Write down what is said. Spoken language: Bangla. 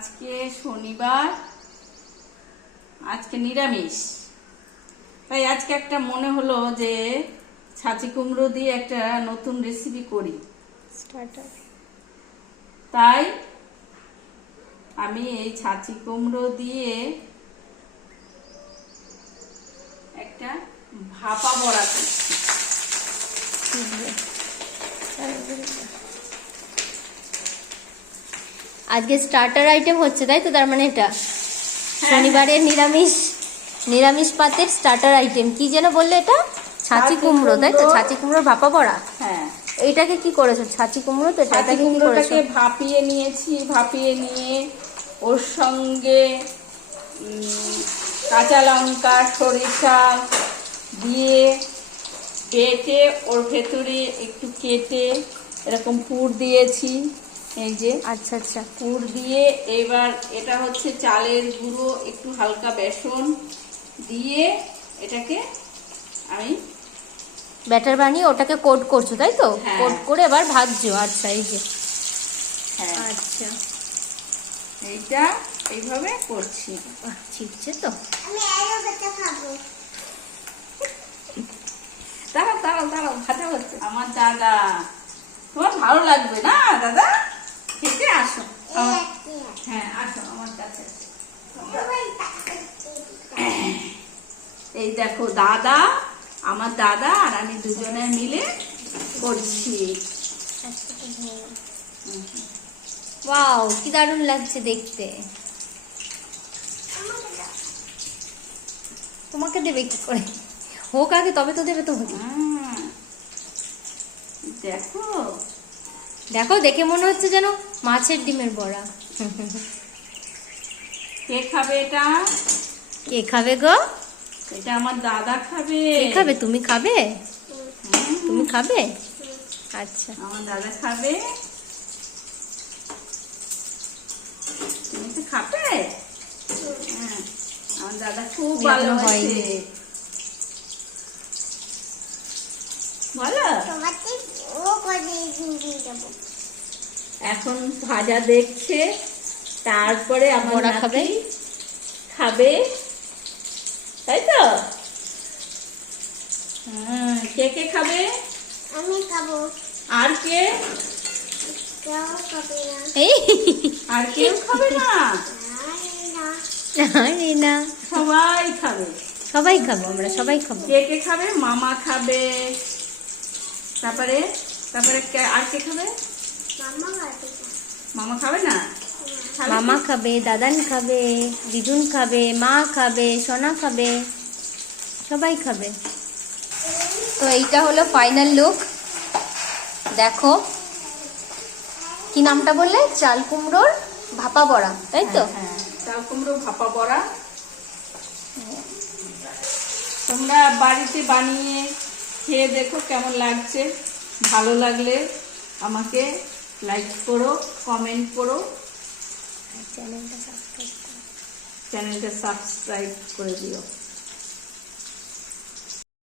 আজকে শনিবার, আজকে নিরামিষ। তাই আজকে একটা মনে হলো যে ছাঁচি কুমড়ো দিয়ে একটা নতুন রেসিপি করি। তাই আমি এই ছাঁচি কুমড়ো দিয়ে একটা ভাপা বড়া করছি। আজকে স্টার্টার আইটেম হচ্ছে, তাই তো? তার মানে এটা শনিবারের নিরামিষ পাতের স্টার্টার আইটেম। কি যেন বললে? এটা ছাঁচি কুমড়ো, তাই তো? ছাঁচি কুমড়োর ভাপা বড়া। হ্যাঁ, এইটাকে কি করেছো? ছাঁচি কুমড়ো তো, ছাঁচি কুমড়োটাকে ভাপিয়ে নিয়েছি। ভাপিয়ে নিয়ে ওর সঙ্গে কাঁচা লঙ্কা, সরিষা দিয়ে বেটে ওর ভেতরে একটু কেটে এরকম পুর দিয়েছি। এই যে আচ্ছা আচ্ছা, পুর দিয়ে এবার এটা হচ্ছে চালের গুঁড়ো, একটু হালকা বেসন দিয়ে এটাকে আমি ব্যাটার বানিয়ে ওটাকে কোট করছো, তাই তো? হ্যাঁ। কোট করে এবার ভাজছো। আচ্ছা, এই যে হ্যাঁ, আচ্ছা, এইটা এইভাবে করছি। ঠিকছে তো? দাঁড়াও দাঁড়াও দাঁড়াও, ভাজা হচ্ছে। আমার দাদা, তোমার ভালো লাগবে না দাদা? খেতে আসো। হ্যাঁ, আসো আমার কাছে। এই দেখো দাদা, আমার দাদা আর আমি দুজনে মিলে করছি। ওয়াও, কি দারুণ লাগছে দেখতে। তোমাকে দেবে কি করে? হোক আগে, তবে তো দেবে। তো হোক। দেখো দেখো, দেখে মনে হচ্ছে যেন মাছের ডিমের বড়া। কে খাবে এটা? কে খাবে গো? এটা আমার দাদা খাবে। কে খাবে? তুমি খাবে? তুমি খাবে? আচ্ছা, আমার দাদা খাবে। তুমি তো খাবে? হ্যাঁ, আমার দাদা খুব ভালোবাসে। বলো, এখন ভাজা দেখছে, তারপরে আমার বড়া খাবে। খাবে, তাই তো? কে কে খাবে? আমি খাবো। আর কে? কেউ খাবে না। এই আর কেউ খাবে না? আরে না, সবাই খাবে। সবাই খাবো, আমরা সবাই খাবো। কে কে খাবে? মামা খাবে, তারপরে তারপরে আর কে খাবে? মামা খাবে না? মামা খাবে, দাদান খাবে, দিদুন খাবে, মা খাবে, সোনা খাবে, সবাই খাবে। তো এইটা হলো ফাইনাল লুক। দেখো, কি নামটা বললে? চাল কুমড়োর ভাপা বড়া, তাই তো? হ্যাঁ, চাল কুমড়ো ভাপা বড়া। তোমরা বাড়িতে বানিয়ে খেয়ে দেখো কেমন লাগছে। ভালো লাগলে আমাকে লাইক করো, কমেন্ট করো, চ্যানেলটা সাবস্ক্রাইব করে দিও।